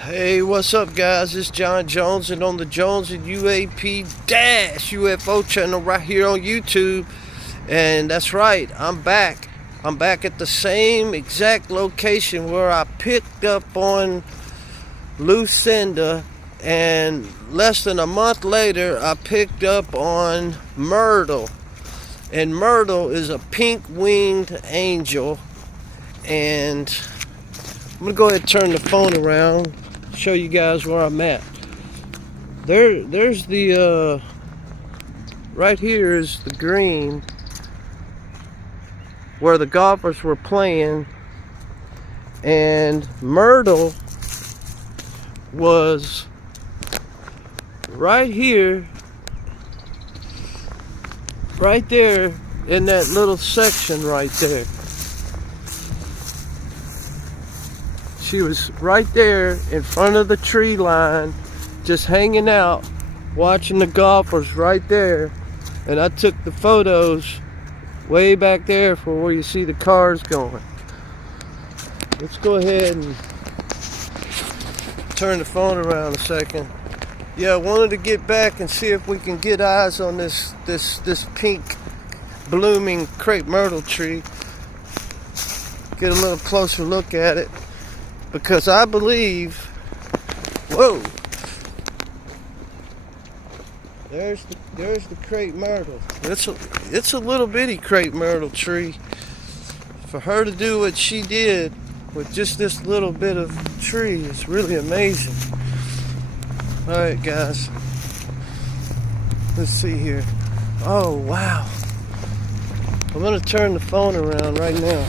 Hey, what's up, guys? It's John Jones, and on the Jones and UAP-UFO channel right here on YouTube. And that's right, I'm back. I'm back at the same exact location where I picked up on Lucinda, and less than a month later, I picked up on MERTAL. And MERTAL is a pink-winged angel. And I'm gonna go ahead and turn the phone around, show you guys where I'm at. There's the right here is the green where the golfers were playing, and MERTAL was right here, right there in that little section right there. She was right there in front of the tree line, just hanging out, watching the golfers right there. And I took the photos way back there for where you see the cars going. Let's go ahead and turn the phone around a second. Yeah, I wanted to get back and see if we can get eyes on this pink blooming crepe myrtle tree. Get a little closer look at it. Because I believe, whoa, there's the crepe myrtle. It's a little bitty crepe myrtle tree. For her to do what she did with just this little bit of tree is really amazing. All right, guys, let's see here. Oh wow! I'm gonna turn the phone around right now.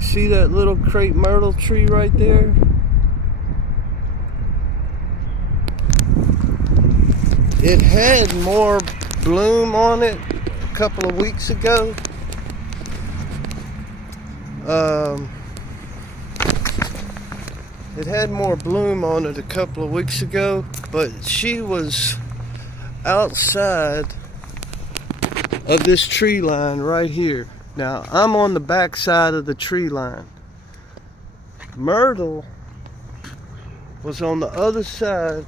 See that little crepe myrtle tree right there? It had more bloom on it a couple of weeks ago. It had more bloom on it a couple of weeks ago, but she was outside of this tree line right here. Now, I'm on the back side of the tree line. MERTAL was on the other side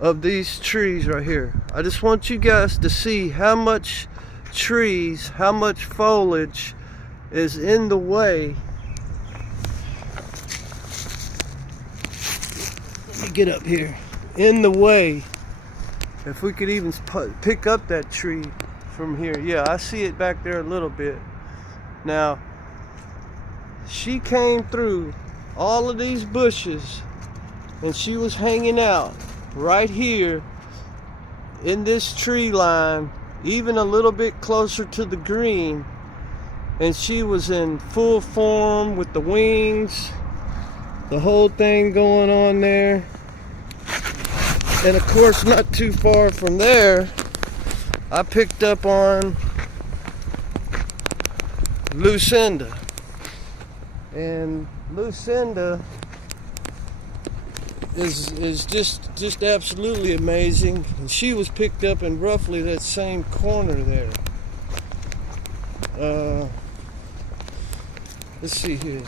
of these trees right here. I just want you guys to see how much trees, how much foliage is in the way. Let me get up here. In the way. If we could even pick up that tree from here. Yeah, I see it back there a little bit. Now, she came through all of these bushes and she was hanging out right here in this tree line, even a little bit closer to the green, and she was in full form with the wings, the whole thing going on there. And of course, not too far from there, I picked up on Lucinda. And Lucinda is just absolutely amazing. And she was picked up in roughly that same corner there. Let's see here.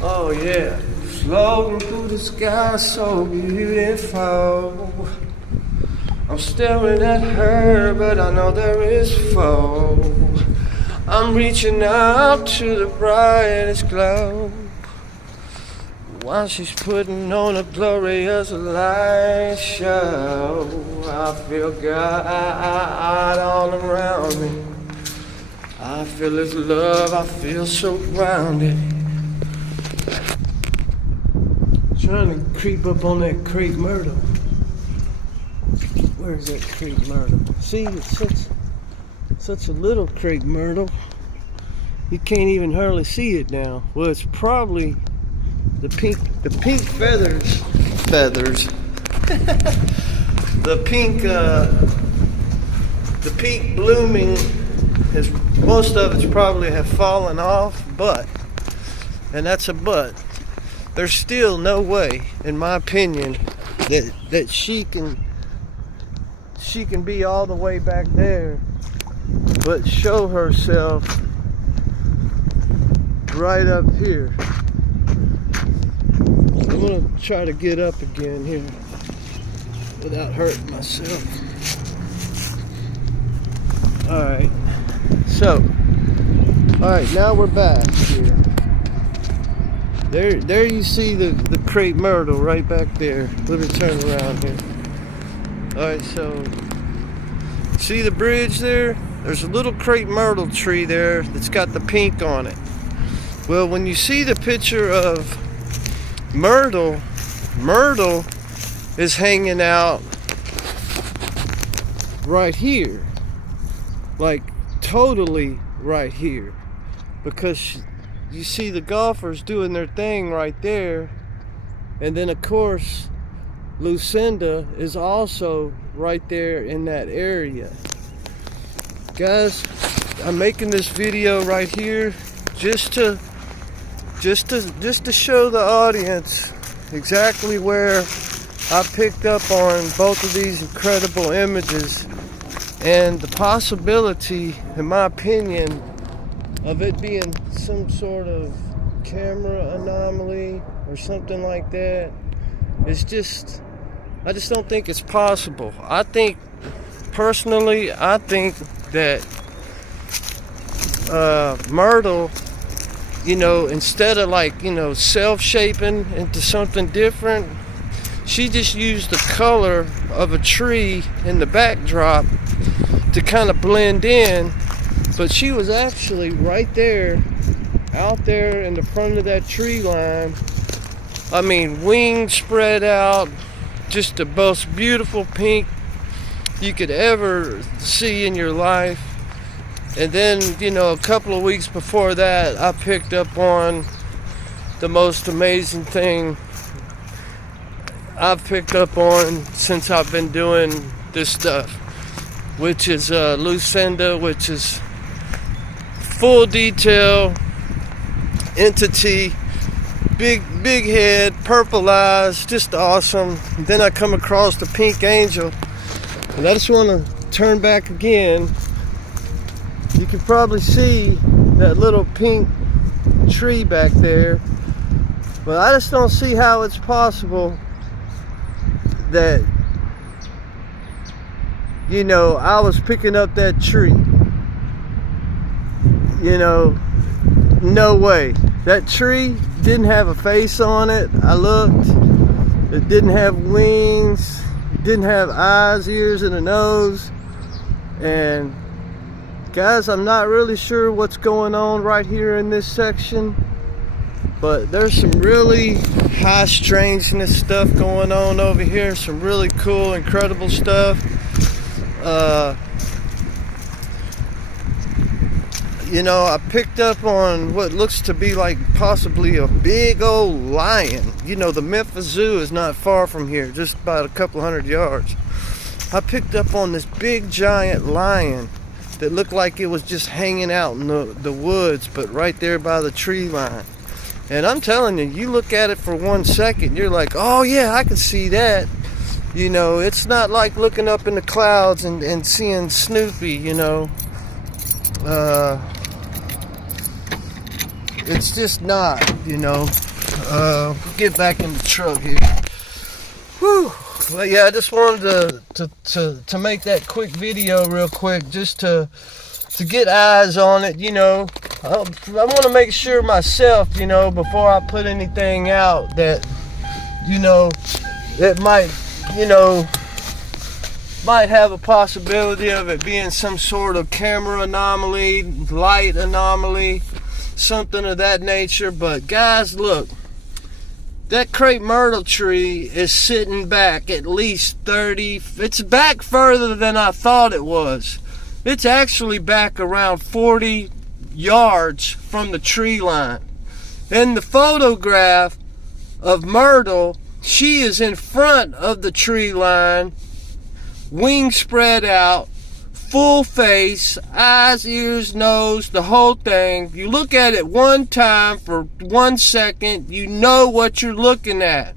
Oh yeah. Floating through the sky, so beautiful. I'm staring at her, but I know there is foe. I'm reaching out to the brightest glow, while she's putting on a glorious light show. I feel God all around me. I feel His love, I feel so grounded. Trying to creep up on that crepe myrtle. Where's that crepe myrtle? See, it's such a little crepe myrtle. You can't even hardly see it now. Well, it's probably the pink feathers. the pink blooming is, most of it's probably have fallen off, and that's a but. There's still no way, in my opinion, that she can be all the way back there, but show herself right up here. I'm gonna try to get up again here without hurting myself. Alright, so, alright, now we're back here. There you see the crepe myrtle right back there. Let me turn around here. Alright, so, see the bridge there? There's a little crepe myrtle tree there that's got the pink on it. Well, when you see the picture of myrtle is hanging out right here. Like, totally right here. Because you see the golfers doing their thing right there. And then, of course, Lucinda is also right there in that area. Guys, I'm making this video right here just to show the audience exactly where I picked up on both of these incredible images and the possibility, in my opinion, of it being some sort of camera anomaly or something like that. It's just, I just don't think it's possible. I think, personally, I think that Myrtle, you know, instead of like, you know, self-shaping into something different, she just used the color of a tree in the backdrop to kind of blend in. But she was actually right there, out there in the front of that tree line. I mean, wings spread out, just the most beautiful pink you could ever see in your life. And then, you know, a couple of weeks before that, I picked up on the most amazing thing I've picked up on since I've been doing this stuff, which is Lucinda, which is full detail entity, big head, purple eyes, just awesome. And then I come across the pink angel, and I just want to turn back again. You can probably see that little pink tree back there, but I just don't see how it's possible that, you know, I was picking up that tree. You know, no way. That tree didn't have a face on it. I looked. It didn't have wings. It didn't have eyes, ears, and a nose. And guys, I'm not really sure what's going on right here in this section, but there's some really high strangeness stuff going on over here. Some really cool, incredible stuff. You know, I picked up on what looks to be like possibly a big old lion. You know, the Memphis Zoo is not far from here, just about a couple hundred yards. I picked up on this big giant lion that looked like it was just hanging out in the woods, but right there by the tree line. And I'm telling you, you look at it for 1 second, you're like, oh yeah, I can see that. You know, it's not like looking up in the clouds and seeing Snoopy, you know. It's just not, you know. Get back in the truck here. Whew. But yeah, I just wanted to make that quick video real quick, just to get eyes on it, you know. I want to make sure myself, you know, before I put anything out, that, you know, it might, you know, might have a possibility of it being some sort of camera anomaly, light anomaly, something of that nature. But guys, look, that crepe myrtle tree is sitting back at least 30, it's back further than I thought it was. It's actually back around 40 yards from the tree line. In the photograph of Myrtle, she is in front of the tree line, wings spread out, full face, eyes, ears, nose, the whole thing. You look at it one time for 1 second, you know what you're looking at.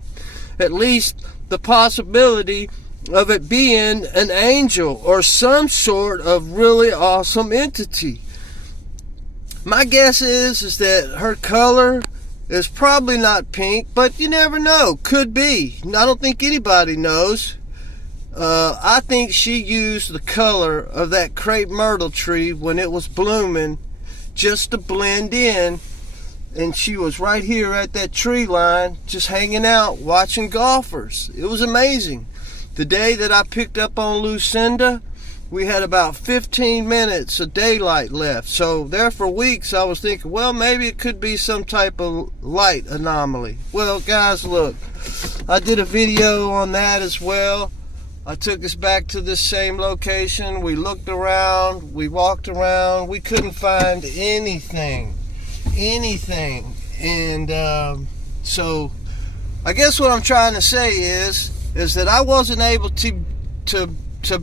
At least the possibility of it being an angel or some sort of really awesome entity. My guess is that her color is probably not pink, but you never know. Could be. I don't think anybody knows. I think she used the color of that crepe myrtle tree when it was blooming just to blend in. And she was right here at that tree line, just hanging out, watching golfers. It was amazing. The day that I picked up on Lucinda, we had about 15 minutes of daylight left. So there for weeks I was thinking, well, maybe it could be some type of light anomaly. Well, guys, look, I did a video on that as well. I took us back to this same location. We looked around, we walked around, we couldn't find anything. And so I guess what I'm trying to say is that I wasn't able to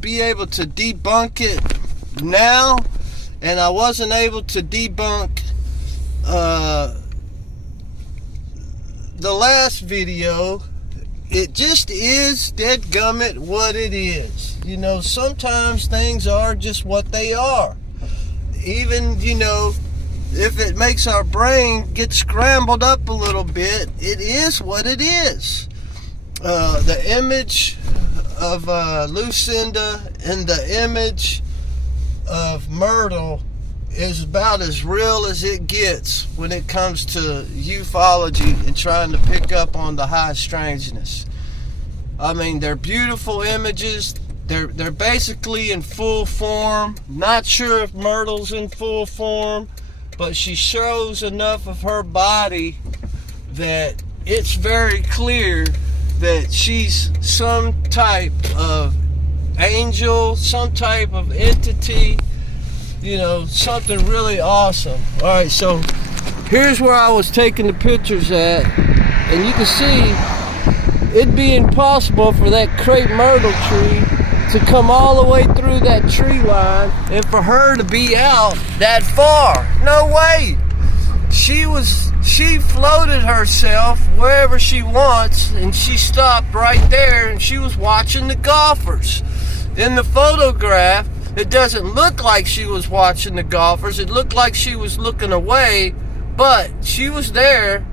be able to debunk it now, and I wasn't able to debunk the last video. It just is dadgummit what it is. You know, sometimes things are just what they are. Even, you know, if it makes our brain get scrambled up a little bit, it is what it is. The image of Lucinda and the image of Myrtle is about as real as it gets when it comes to ufology and trying to pick up on the high strangeness. I mean, they're beautiful images. They're basically in full form. Not sure if Myrtle's in full form, but she shows enough of her body that it's very clear that she's some type of angel, some type of entity, you know, something really awesome. All right, so here's where I was taking the pictures at, and you can see it'd be impossible for that crepe myrtle tree to come all the way through that tree line and for her to be out that far. No way. She floated herself wherever she wants, and she stopped right there, and she was watching the golfers. In the photograph, it doesn't look like she was watching the golfers. It looked like she was looking away, but she was there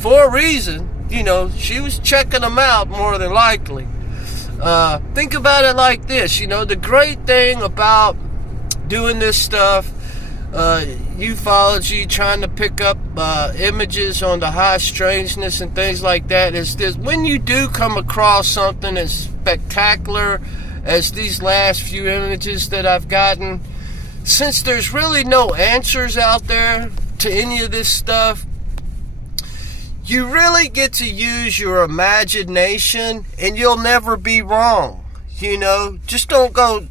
for a reason. You know, she was checking them out more than likely. Think about it like this. You know, the great thing about doing this stuff, ufology, trying to pick up images on the high strangeness and things like that, is this: when you do come across something as spectacular as these last few images that I've gotten, since there's really no answers out there to any of this stuff, you really get to use your imagination, and you'll never be wrong. You know, just don't go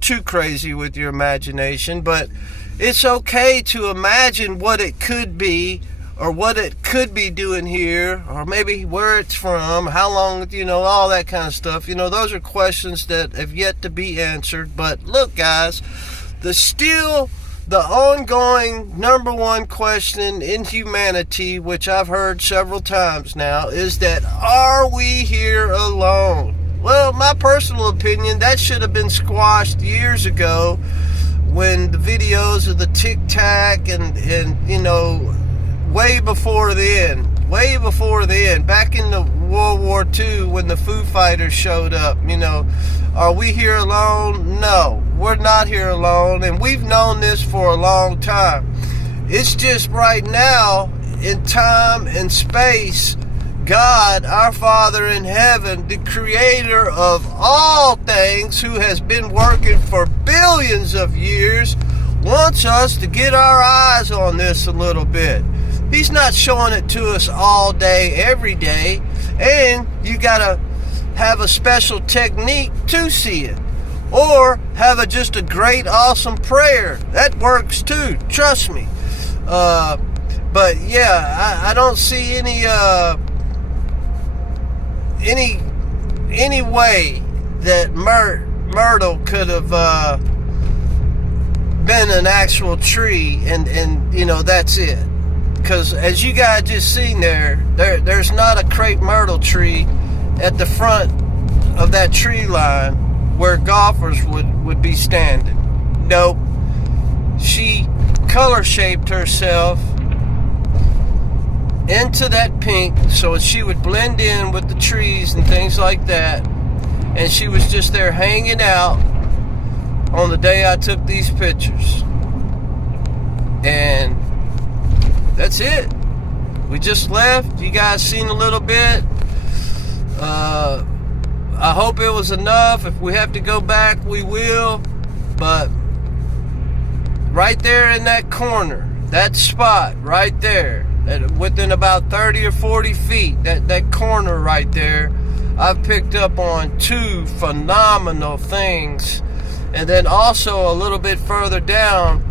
too crazy with your imagination, but it's okay to imagine what it could be, or what it could be doing here, or maybe where it's from, how long, you know, all that kind of stuff. You know, those are questions that have yet to be answered. But look, guys, the ongoing number one question in humanity, which I've heard several times now, is that, are we here alone? Well, my personal opinion, that should have been squashed years ago, when the videos of the Tic Tac and you know, way before then, back in the World War II, when the Foo Fighters showed up. You know, are we here alone? No, we're not here alone, and we've known this for a long time. It's just right now, in time and space, God, our Father in heaven, the creator of all things, who has been working for billions of years, wants us to get our eyes on this a little bit. He's not showing it to us all day, every day, and you gotta have a special technique to see it, or have just a great, awesome prayer. That works too, trust me. But yeah, I don't see any way that Myrtle could have been an actual tree, and you know, that's it. Because as you guys just seen there's not a crepe myrtle tree at the front of that tree line where golfers would be standing. Nope. She color shaped herself into that pink so she would blend in with the trees and things like that. And she was just there hanging out on the day I took these pictures. And that's it. We just left. You guys seen a little bit. I hope it was enough. If we have to go back, we will. But right there in that corner, that spot right there, within about 30 or 40 feet, that corner right there, I've picked up on 2 phenomenal things. And then also a little bit further down,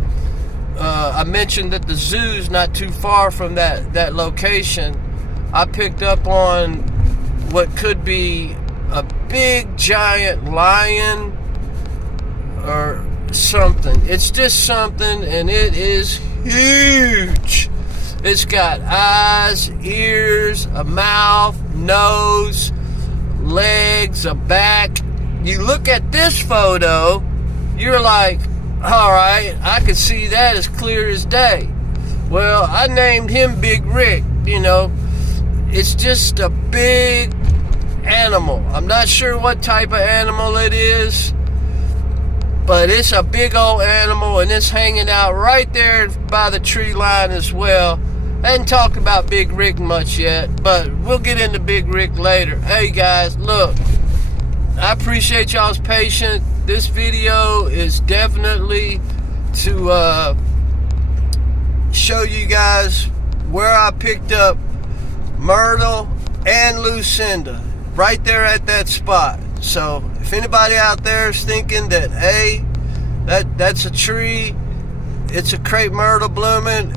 I mentioned that the zoo's not too far from that location. I picked up on what could be a big giant lion or something. It's just something, and it is huge. It's got eyes, ears, a mouth, nose, legs, a back. You look at this photo, you're like, all right, I can see that as clear as day. Well, I named him Big Rick. You know, it's just a big animal. I'm not sure what type of animal it is, but it's a big old animal, and it's hanging out right there by the tree line as well. I hadn't talked about Big Rick much yet, but we'll get into Big Rick later. Hey guys, look, I appreciate y'all's patience. This video is definitely to show you guys where I picked up Myrtle and Lucinda, right there at that spot. So if anybody out there is thinking that, hey, that's a tree, it's a crepe myrtle blooming,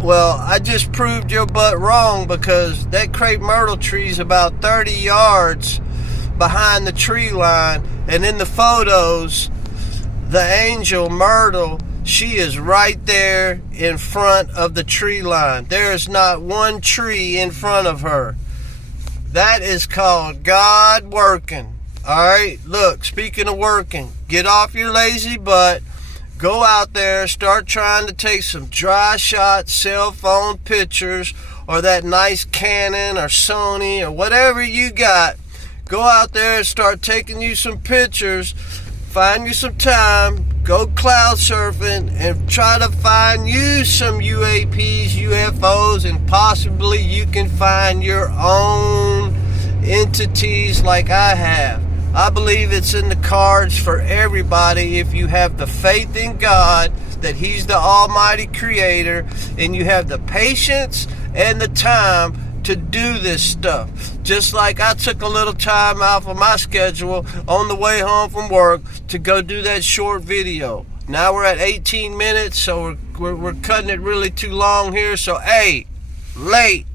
well, I just proved your butt wrong, because that crepe myrtle tree is about 30 yards behind the tree line. And in the photos, the angel Myrtle, she is right there in front of the tree line. There is not one tree in front of her. That is called God working. Alright, look, speaking of working, get off your lazy butt. Go out there, start trying to take some dry shot cell phone pictures, or that nice Canon or Sony or whatever you got. Go out there and start taking you some pictures. Find you some time. Go cloud surfing and try to find you some UAPs, UFOs, and possibly you can find your own entities like I have. I believe it's in the cards for everybody if you have the faith in God that He's the Almighty Creator, and you have the patience and the time to do this stuff. Just like I took a little time out of my schedule on the way home from work to go do that short video. Now we're at 18 minutes, so we're cutting it really too long here. So hey, later.